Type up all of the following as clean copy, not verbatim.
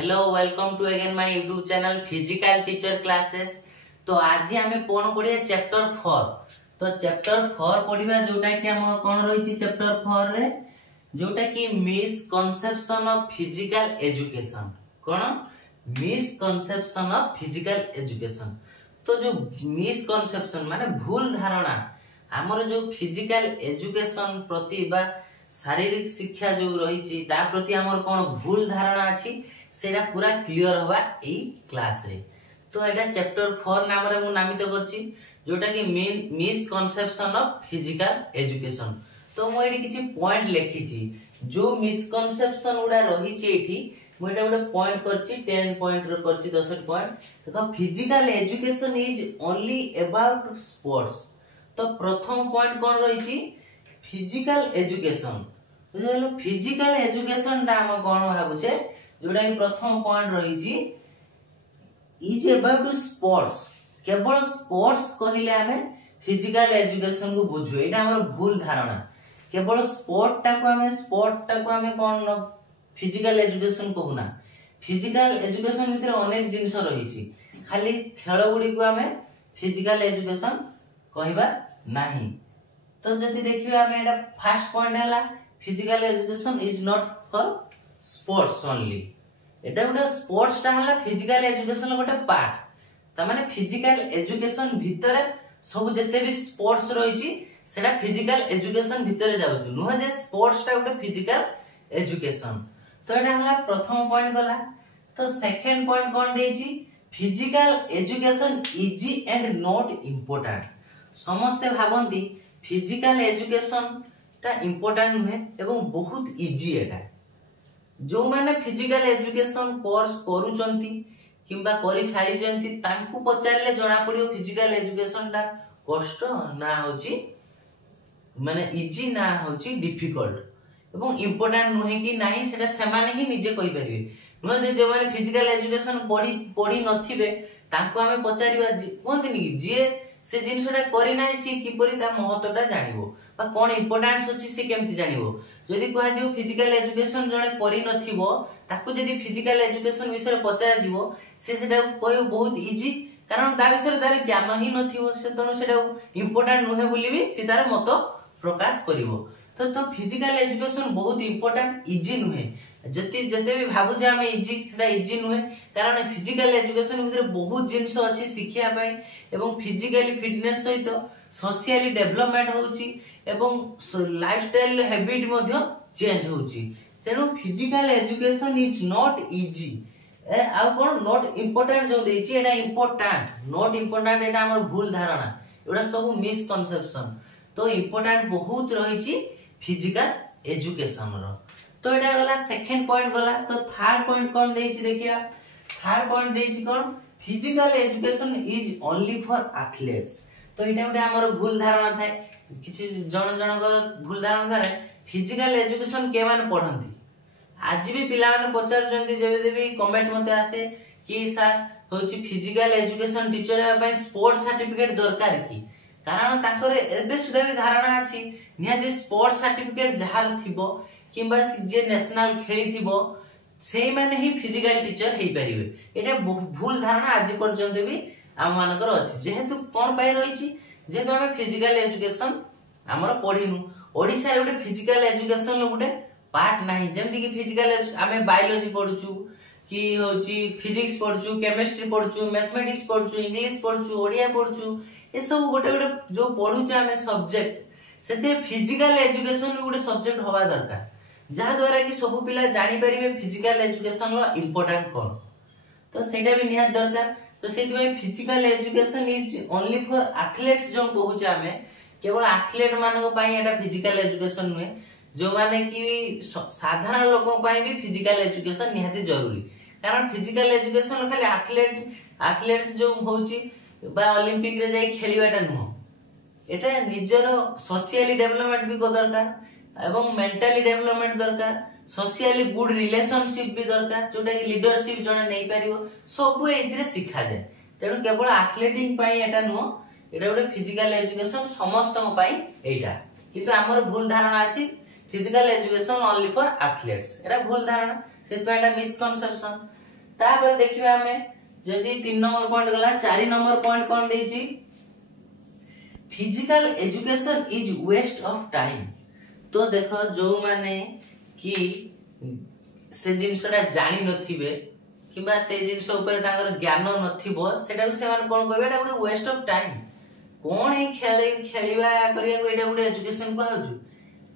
Hello welcome to again my YouTube channel physical teacher classes. तो आज हमें कौन पढ़िया चैप्टर 4। तो चैप्टर 4 पढ़िबा जोटा कि हम कौन रही चैप्टर 4 रे जोटा कि मिसकंसेप्शन ऑफ फिजिकल एजुकेशन। कौन मिसकंसेप्शन ऑफ फिजिकल एजुकेशन। तो जो मिसकंसेप्शन माने भूल धारणा हमर जो फिजिकल एजुकेशन प्रति बा शारीरिक शिक्षा जो रही ता प्रति हमर कौन भूल धारणा अछि सेटा पूरा क्लियर होबा एई क्लास रे। तो एटा चैप्टर 4 नाम रे मु नामित करछि जोटा कि मिसकंसेप्शन ऑफ फिजिकल एजुकेशन। तो मु एठी किछि पॉइंट लिखि छि जो मिसकंसेप्शन उडा रही छि एठी मु एटा गोटे पॉइंट करछि 10 पॉइंट रो करछि 10 पॉइंट। देखो physical education is only about sports. तो प्रथम पॉइंट कोन रही छि फिजिकल एजुकेशन। बुझलो फिजिकल एजुकेशन ता हम कोन भाबुछे जोड़ा कि प्रथम पॉइंट रही छि इज अबाउट स्पोर्ट्स। केवल स्पोर्ट्स कहिले हमें फिजिकल एजुकेशन को बुझो एटा हमर भूल धारणा। केवल स्पोर्ट टा को हमें कोन फिजिकल एजुकेशन कहूना। फिजिकल एजुकेशन भितर अनेक जिंस रही छि खाली खेल गुडी को हमें फिजिकल एजुकेशन कहबा नाही। तो जति देखिबा हमें एटा फर्स्ट पॉइंट हला physical education is not for sports only. एटा गोटे स्पोर्ट्स ता हला फिजिकल एजुकेशन गोटे पार्ट। त माने फिजिकल एजुकेशन भितर सब जते भी स्पोर्ट्स रही छि सेटा फिजिकल एजुकेशन भितर जाउछु नुह जे स्पोर्ट्स ता गोटे फिजिकल एजुकेशन। तो एटा हला प्रथम पॉइंट गला। तो सेकंड पॉइंट कोन देइ छि physical education easy and not important. समस्त भाबंती फिजिकल एजुकेशन ता इंपोर्टेंट नुहे एवं बहुत इजी एटा। जो माने फिजिकल एजुकेशन कोर्स करूचंती किंबा करि छारी जंती तांकु पचारले जणा पडियो फिजिकल एजुकेशन ता कष्ट ना होची माने इजी ना होची डिफिकल्ट एवं इंपोर्टेंट नुहे कि नाही सेटा सेमाने ही निजे कहि परिबे। नुहे जे माने फिजिकल एजुकेशन पढी नथिबे तांकु हमें पचारिबा कोनदिनी कि जे से जिनसटा करि नाही सी किपरि ता महत्वटा जानिबो बा कोन इंपोर्टेंस अछि सी केमति जानिबो। जदि कहा जे फिजिकल एजुकेशन जणे करि नथिबो ताकु जदि फिजिकल एजुकेशन विषय पचार जिवो से सेटा कहयो बहुत इजी कारण ता विषय तार ज्ञान ही नथिबो से तनो सेटा इंपोर्टेंट नुहे बोली भी सी तार मत प्रकाश करिवो। तो फिजिकल एजुकेशन बहुत इंपोर्टेंट इजी नुहे जते भी भाबु जे हम इजी सेटा इजी नुहे कारण फिजिकल एजुकेशन भितर बहुत जिंस अछि शिक्षा पय एवं फिजिकली फिटनेस सहित सोशली डेवलपमेंट होउची एवं लाइफस्टाइल हैबिट मध्ये चेंज होउची। तेनु physical education is not easy आ कोन नॉट इंपोर्टेंट जो देई छी एटा इंपोर्टेंट नॉट इंपोर्टेंट एटा हमर भूल धारणा एटा सब मिसकंसेप्शन। तो इंपोर्टेंट बहुत रही छी फिजिकल एजुकेशन रो। तो एटा गला सेकंड पॉइंट गला। तो थर्ड पॉइंट कोन देई छी देखिया थर्ड पॉइंट देई छी कोन physical education is only for athletes. तो एटा गोटे हमर भूल धारणा थाए किछि जण जणकर भूल धारणा थाए फिजिकल एजुकेशन के माने पढंती। आज भी पिला माने पचार जंती जेबे भी कमेंट मते आसे कि सर होची फिजिकल एजुकेशन टीचर हे पय स्पोर्ट्स सर्टिफिकेट दरकार की कारण ताकर एबे सुधा भी धारणा अछि निहादी स्पोर्ट्स सर्टिफिकेट जहार थिबो किबा जे नेशनल खेली थिबो सेही माने ही फिजिकल टीचर हेई परिबे। एटा भूल धारणा आज पर्यंत भी हम मानकर अछि जेहेतु कोन पाई रही छी जेहेतु हम फिजिकल एजुकेशन हमर पढिनु ओडिसा रे गोटे फिजिकल एजुकेशन गोटे पार्ट नाही जेमति कि फिजिकल हमें बायोलॉजी पढुचु कि होची फिजिक्स पढुचु केमिस्ट्री पढुचु मैथमेटिक्स पढुचु इंग्लिश पढुचु ओडिया पढुचु ए सब गोटे गोटे जो पढुचे हमें सब्जेक्ट सेते फिजिकल एजुकेशन गोटे सब्जेक्ट होबा दरकार जहा द्वारा कि सब पिला जानि परिबे फिजिकल एजुकेशन रो इंपोर्टेंट कोन। तो सेटा भी निहात दरकार। तो सेति भाई physical education is only for athletes जो कहूचे हमें केवल एथलीट मानको पाई एटा फिजिकल एजुकेशन नुहे जो माने कि साधारण लोगों पाई भी फिजिकल एजुकेशन निहाती जरूरी कारण फिजिकल एजुकेशन खाली एथलीट्स जो होची बा ओलंपिक रे जाई खेलीबाटा नुह एटा निजर सोशली डेवलपमेंट भी को दरकार एवं मेंटली डेवलपमेंट दरकार सोशली गुड रिलेशनशिप भी दरकार जोटा कि लीडरशिप जने नै परिबो सब एथिरे सिखा जाय। तेनु केवल एथलेटिक पाई एटा नुह एटा गोटे फिजिकल एजुकेशन समस्त पाई एटा किंतु हमर भूल धारणा अछि physical education only for athletes एटा भूल धारणा से तो एटा मिसकंसेप्शन। तापर देखिबा हमें जदी 3 नंबर पॉइंट गला 4 नंबर पॉइंट कोन देछि physical education is waste of time. तो देखो जो माने कि से जिनसटा जानि नथिबे किबा से जिनस ऊपर ताकर ज्ञान नथिबो सेटा से मान कोन कहबे एटा गुटे वेस्ट ऑफ टाइम। कोन ही खेलिबा करिया को एटा गुटे एजुकेशन को हाजु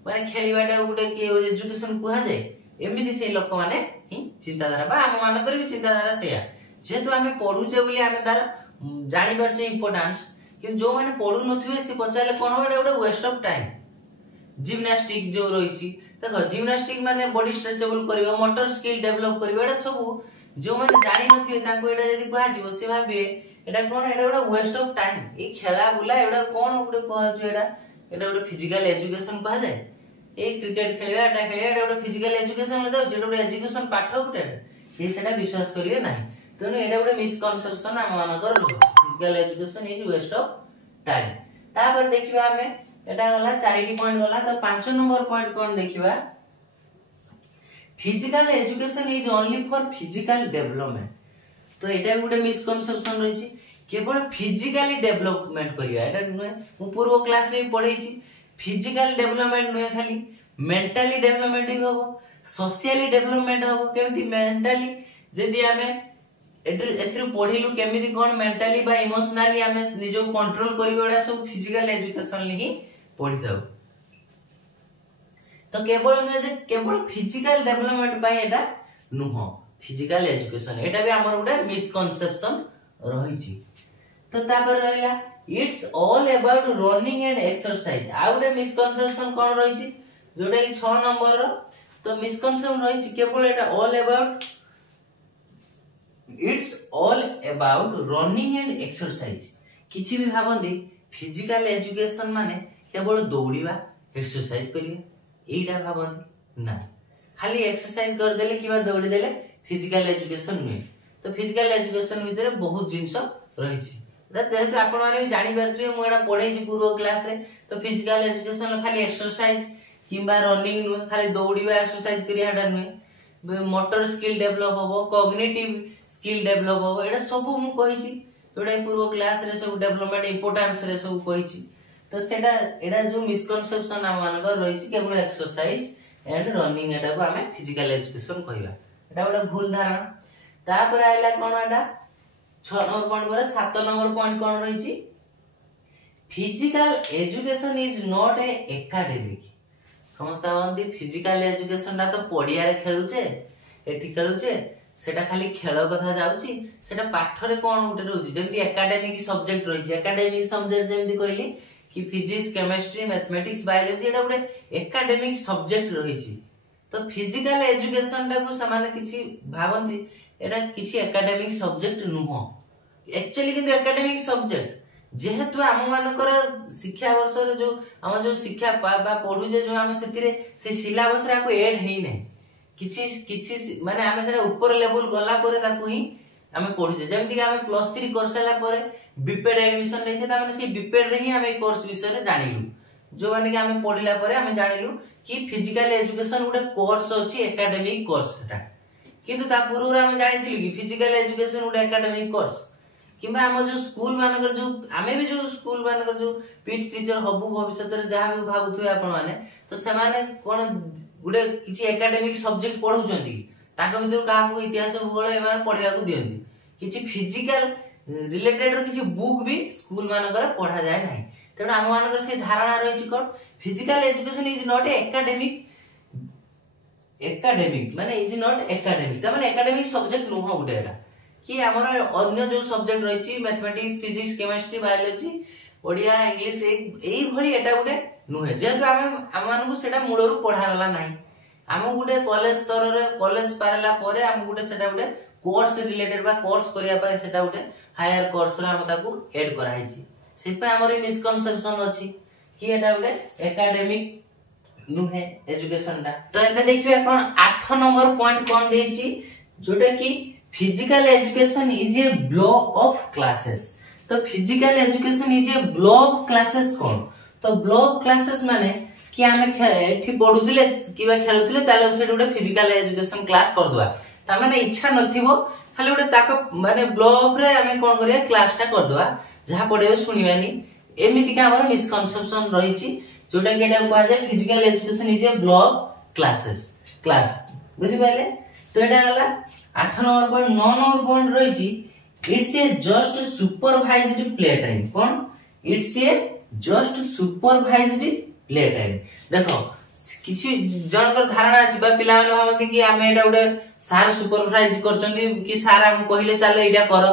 माने खेलिबाटा गुटे के एजुकेशन को हा जाय एमिति से लोक माने ही चिंताधारा बा हम मान करबी चिंताधारा सेया जेतु हमें पढुचे बोली हमें तार जानि परचे इंपोर्टेंस कि जो माने पढु नथिबे से पचाले कोन हो एटा गुटे वेस्ट ऑफ टाइम। जिम्नास्टिक जो रहिछि देखो जिम्नास्टिक माने बॉडी स्ट्रेचेबल करियो मोटर स्किल डेवलप करियो एटा सब जो माने जानि नथिबे ताको एटा जदी कहा जिवो से भाबे एटा कोन एटा गुटे वेस्ट ऑफ टाइम। ए खेला बुला एटा कोन गुटे कहा छु एटा गुटे फिजिकल एजुकेशन कहा जाय। ए क्रिकेट खेलिबा एटा खेलिबा एटा गुटे फिजिकल एजुकेशन ले जाउ जेटा गुटे एजुकेशन पाठ गुटे ए सेटा विश्वास करियो नाही। तने एटा गुटे मिसकनसेप्शन हम मानकर लो physical education is waste of time. तापर देखिबा हमें एटा गला 4टी पॉइंट गला तो 5 नंबर पॉइंट कोन देखिबा physical education is only for physical development. तो एटा गुटे मिसकनसेप्शन रहिछि केवल फिजिकली डेवलपमेंट करिया एटा नुहे मु पूर्व क्लास रे पढै छी फिजिकल डेवलपमेंट नुहे खाली मेंटली डेवलपमेंट भी होबो सोशली डेवलपमेंट होबो केमति मेंटली जदी हमें एथरु पढिलु केमिति कोन मेंटली बा इमोशनली हमें निजो कंट्रोल करिबोडा सब फिजिकल एजुकेशन लिही पढि जाऊ। तो केवल फिजिकल डेवलपमेंट बाय एटा नुहो फिजिकल एजुकेशन एटा भी हमर गुडे मिसकनसेप्शन रहिछि। तो तापर रहला it's all about running and exercise आ गुडे मिसकनसेप्शन कोन रहिछि जोटा कि 6 नंबर रो। तो मिसकनसेप्शन रहिछि केवल एटा all about it's all about running and exercise किछि भी भाबंदी फिजिकल एजुकेशन माने केवल दौड़ीबा एक्सरसाइज करिवे एटा भाबंदी ना खाली एक्सरसाइज कर देले किबा दौड़ी देले फिजिकल एजुकेशन नुहे। तो फिजिकल एजुकेशन भितर बहुत जिंस रहिछि जेहेतु आपण माने भी जानि परथि मु एटा पढै छी पूर्व क्लास रे। तो फिजिकल एजुकेशन खाली एक्सरसाइज किबा रनिंग नुहे खाली दौड़ीबा एक्सरसाइज करिया एटा नुहे मोटर स्किल डेवलप होबो कॉग्निटिव स्किल डेवलप होबो एटा सब मु कहि छी जोडा पूर्व क्लास रे सब डेवलपमेंट इंपोर्टेंस रे सब कहि छी। तो सेटा एटा जो मिसकनसेप्शन हम मानकर रहि छी केवल एक्सरसाइज एंड रनिंग एटा को हमें फिजिकल एजुकेशन कहिबा एटा बडा भूल धारणा। तापर आइला कोन एटा 6 नंबर पॉइंट पर 7 नंबर पॉइंट कोन रहि छी physical education is not a academic. समस्त आंदी फिजिकल एजुकेशन ता तो पडिया रे खेलुचे एठी खेलुचे सेटा खाली खेल कथा जाउची सेटा पाठ रे कोन उठे रहउची जेंति एकेडमिक सब्जेक्ट रहिची एकेडमिक सब्जेक्ट जेंति कहली कि फिजिक्स केमिस्ट्री मैथमेटिक्स बायोलॉजी एटा उडे एकेडमिक सब्जेक्ट रहिची। तो फिजिकल एजुकेशन ता को समान किछि भाबंती एटा किछि एकेडमिक सब्जेक्ट नुहो एक्चुअली किंतु एकेडमिक सब्जेक्ट जेहेतु हम मानकर शिक्षा वर्ष रे जो हम जो शिक्षा बा पढु जे जो हम सेतिरे से सिलेबस रा को ऐड हेई नै किछि माने हम जेटा ऊपर लेवल गला परे ताकू ही हम पढु जे जेमति कि हम +3 कोर्स सला परे बीपेड एडमिशन नै छै ता माने से बीपेड रे ही हम ए कोर्स विषय रे जानिलु जो माने कि हम पढिला परे हम जानिलु कि फिजिकल एजुकेशन उडे कोर्स अछि एकेडमिक कोर्स ता किंतु ता पूर्व हम जानिथिलु कि फिजिकल एजुकेशन उडे एकेडमिक कोर्स किबा हम जो स्कूल मानकर जो आमे भी जो स्कूल मानकर जो पीटी टीचर हबु भविष्यत रे जहा भी भाबुथु आपण माने तो से माने कोन गुडे किछि एकेडमिक सब्जेक्ट पढौचंदी ताको भीतर का को इतिहास भूगोल एमान पढिया को दियंती किछि फिजिकल रिलेटेड रो किछि बुक भी स्कूल मानकर पढा जाय नाही। तेणु हम मानकर से धारणा रहिछि कोन physical education is not a academic माने इज नॉट एकेडमिक त माने एकेडमिक सब्जेक्ट नुहो गुडे एटा कि हमर अन्य जो सब्जेक्ट रहिछि mathematics physics chemistry biology Odia English एई भली एटा गुडे नुहे जेतु हम मानकु सेटा मूलरु पढा गला नाही। हम गुडे कॉलेज स्तर रे कॉलेज पारला परे हम गुडे सेटा गुडे कोर्स रिलेटेड बा कोर्स करिया पाए सेटा गुडे हायर कोर्स रे हम ताकू ऐड कराई छी से पे हमर मिसकनसेप्शन अछि कि एटा गुडे एकेडमिक नुहे एजुकेशन दा। तो एबे देखिबे कोन 8 नंबर पॉइंट कोन देई छी जोटा कि physical education is a block of classes. तो physical education is a block classes कोन तो ब्लॉक क्लासेस माने कि हमें एठी पढुथिले किबा खेलुथिले चलो से गुडे फिजिकल एजुकेशन क्लास कर दवा ता माने इच्छा नथिबो खाली गोटे ताको माने ब्लॉग रे हमें कोन करिया क्लास टा कर दवा जहा पढे सुनिबानी एमिति का हमर मिसकनसेप्शन रहिछि जोटा कि एटा कहा जाय physical education is a block class बुझि पाइले। तो एटा हला 8 नंबर पॉइंट 9 नंबर पॉइंट रहिछि it's a just supervised play time कोन it's a just supervised play time. देखो किछि जनकर धारणा अछि बा पिला माने भाबथि कि आमे एटा उडे सार सुपरवाइज करचंदी कि सार हम कहिले चलो एटा कर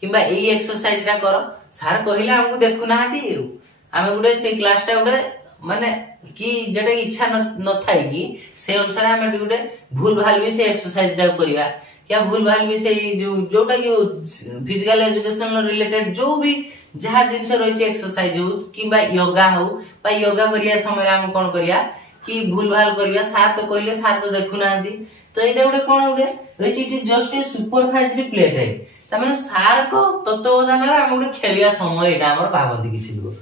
किबा एई एक्सरसाइज रा कर सार कहिले हमकु देखु नाहती आमे गुडे से क्लास टा उडे माने कि जेटा इच्छा न थाई कि से अनुसार आमे गुडे भूल भाल भी से एक्सरसाइज टा करिवा क्या भूल भाल भी से जोटा कि फिजिकल एजुकेशन रिलेटेड जो भी जहा जिंस रहिछि एक्सरसाइज हो किबा योगा हो बा योगा करिया समय हम कोन करिया कि भूल भाल करिया सार तो कहले सार तो देखु नाहती। तो एटा उडे कोन उडे रहिछि it is just a supervised play time त माने सार को तत्वदान रे हम उडे खेलिया समय एटा हमर भाबंती किछि लोग।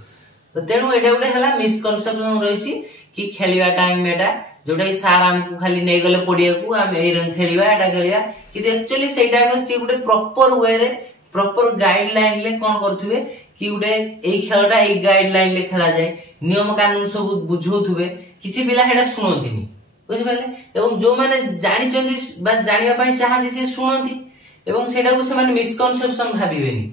तो तेनु एटा उडे हला मिसकनसेप्शन रहिछि कि खेलिया टाइम एटा जोटा कि सार हमकु खाली नै गले पडिया को हम ए रंग खेलिया एटा खेलिया कि एक्चुअली सेई टाइम में सी गुडे प्रॉपर वे रे प्रॉपर गाइडलाइन ले कोन करथुबे कि गुडे एई खेलटा एई गाइडलाइन ले खेला जाय नियम कानून सब बुझौथुबे किछि पिला हेडा सुनंतिनी बुझि पाले एवं जो माने जानि चंदी बा जानिया पई चाहନ୍ତି से सुनंती एवं सेडा को से माने मिसकनसेप्शन भाबिबेनी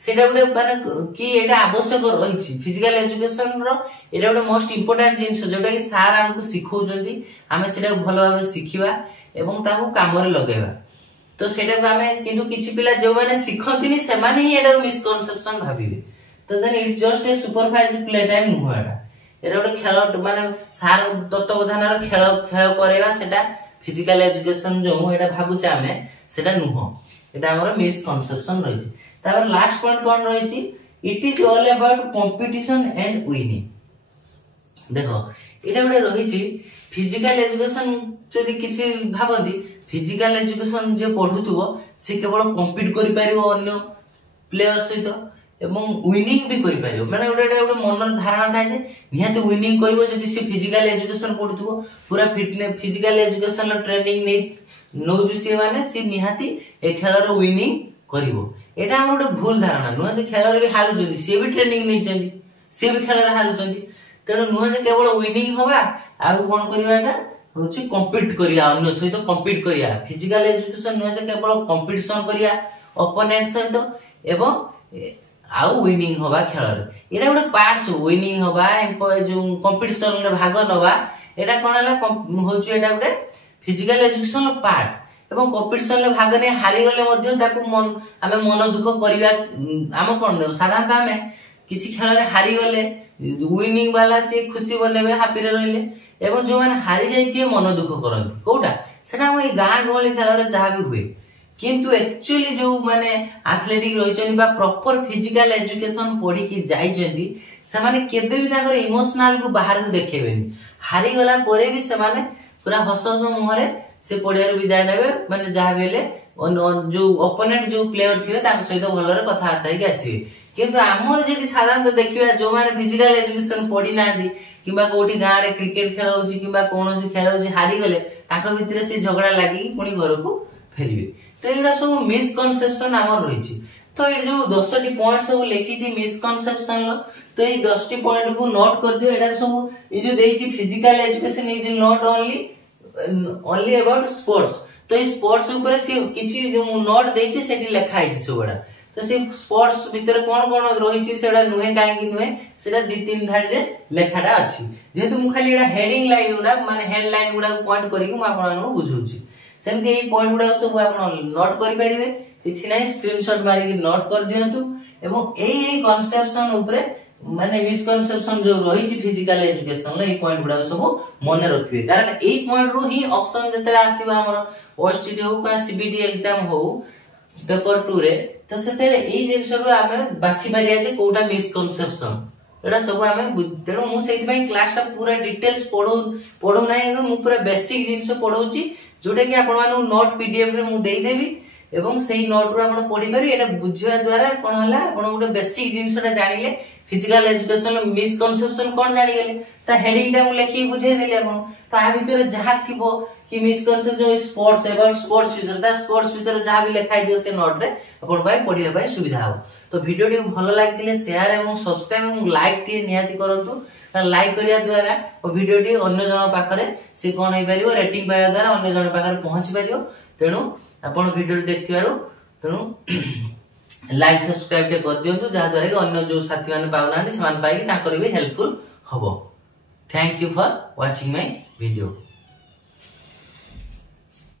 सेडा गुडे माने कि एटा आवश्यक रहिछि फिजिकल एजुकेशन रो एटा गुडे मोस्ट इंपोर्टेंट जिंस जोटा कि सार हमकु सिखौचंदी हमें सेडा भलो भाबे सिखिबा एवं ताकू काम रे लगेबा। तो सेडा को हमें किंतु किछि पिला जो माने सिखंतिनी से माने ही एटा मिसकनसेप्शन भाबिबे। तो then it just a supervised play time नुह एटा गोटे खेल माने सार तत्वधान खेल खेल करेबा सेटा फिजिकल एजुकेशन जो एटा भाबुचा हमें सेटा नुह एटा हमर मिसकनसेप्शन रहिछि। तापर लास्ट पॉइंट कोन रहिछि it is all about competition and winning. देखो एटा गोटे रहिछि फिजिकल एजुकेशन जदि किछि भाबंती फिजिकल एजुकेशन जे पढुथुबो से केवल कंपीट करि पारिबो अन्य प्लेयर सहित एवं विनिंग भी करि पारिबो माने गोटे मनर धारणा थाए जे निहाते विनिंग करिवो जदि से फिजिकल एजुकेशन पढुथुबो पूरा फिटनेस फिजिकल एजुकेशन ट्रेनिंग नै नौजु से माने से निहाती ए खेलर विनिंग करिवो एटा हमर गोटे भूल धारणा नुह जे खेलर भी हारु जंदी से भी ट्रेनिंग नै चंदी से भी खेलर हारु जंदी तेनो नुह जे केवल विनिंग होबा आ कोन करिवा एटा होछि कंपीट करिया अन्य सहित कंपीट करिया फिजिकल एजुकेशन नुह जे केवल कंपटीशन करिया ओपोनेंट सहित एवं आउ विनिंग होबा खेलर एटा गोटे पार्ट्स विनिंग होबा जो कंपटीशन रे भाग नबा एटा कोन हला होछि एटा गोटे फिजिकल एजुकेशन पार्ट एवं कंपटीशन रे भाग नै हारि गले मध्ये ताकू हमें मन दुख करिया हम कोन दे साधारणतः हमें किछि खेल रे हारि गले विनिंग वाला से खुशी बनेबे हैप्पी रे रहले एवं जो माने हारि जाइथिए मन दुख करंती कोटा सेटा हम ए गां गली खेल रे जहा भी हुए किंतु एक्चुअली जो माने एथलेटिक रहिचंदी बा प्रॉपर फिजिकल एजुकेशन पढी कि जाइचंदी से माने केबे भी ताकर इमोशनल को बाहर को देखेबेनी हारि गला परे भी से माने पूरा हस हस मुहरे से पडिया रे विदाय नेबे माने जहा बेले जो ओपोनेंट जो प्लेयर थिबे ताक सहित भलरे कथा आता कि आसीबे किंतु हमर जदी साधारणतः देखिबा जो माने फिजिकल एजुकेशन पढी नादी किबा कोठी गां रे क्रिकेट खेल होची किबा कोनोसी खेल होची हारि गले ताक भितरे से झगड़ा लागि पुनी घर को फेरिबे। तो एडा सब मिसकनसेप्शन हमर रहिछि। तो ए जो 10 टी पॉइंट सब लेखि छि मिसकनसेप्शन लो तो ए 10 टी पॉइंट को नोट कर दियो एडा सब ए जो देछि physical education is not only about sports. तो ए स्पोर्ट्स ऊपर से किछि जो नोट देछि सेठी लेखा आइछि सबडा तो से स्पोर्ट्स भीतर कोन कोन रहिछि सेडा नुहे काहे कि नुहे सेडा 2-3 धाडी रे लेखाडा अछि जेतु मु खाली एडा हेडिंग लाइन उडा माने हेडलाइन उडा पॉइंट करी मु आपन बुझौछि सेमति ए पॉइंट उडा सब आपन नोट करि परिबे किछि नै स्क्रीनशॉट मारि कि नोट कर दियंतु एवं एई कन्सेप्शन ऊपर माने मिसकनसेप्शन जो रहिछि फिजिकल एजुकेशन ले ए पॉइंट उडा सब मने रखिबे कारण ए पॉइंट रो ही ऑप्शन जतले आसीबा हमर ओएसटीटी हो का सीबीटी एग्जाम हो पेपर 2 रे तो सेतेले एई जिंस रो आमे बाछि पारिया जे कोटा मिसकनसेप्शन एडा सब आमे तेनो मु सेति पई क्लास ता पूरा डिटेल्स पढो नै मु पूरा बेसिक जिंस पढौची जोटा कि आपण मानु नोट पीडीएफ रे मु देई देबी एवं सेही नोट रो आपण पढि पारि एटा बुझिया द्वारा कोन हला आपण गोटे बेसिक जिंसटा जानिले फिजिकल एजुकेशन मिसकनसेप्शन कौन जानी गेले ता हेडिंग टा लिखि बुझे देले आपण ता भीतर जहा थिबो कि मिसकनसेप्शन जो स्पोर्ट्स अबाउट स्पोर्ट्स फ्यूचर ता स्पोर्ट्स फ्यूचर जहा भी लिखाई दियो से नोट रे आपण भाई पढिबा भाई सुविधा हो। तो वीडियो टी भलो लागिले शेयर एवं सब्सक्राइब एवं लाइक टी निहाती करंतु लाइक करिया द्वारा वीडियो टी अन्य जन पाखरे से कोन होई परियो रेटिंग पाया द्वारा अन्य जन पाखरे पहुंची परियो तेनु आपण वीडियो देखथिबारो तेनु लाइक सब्सक्राइब टे कर दियंतु जहा द्वारा कि अन्य जो साथी माने पाउनांती समान पाई कि ताकर भी हेल्पफुल हबो। Thank you for watching my video.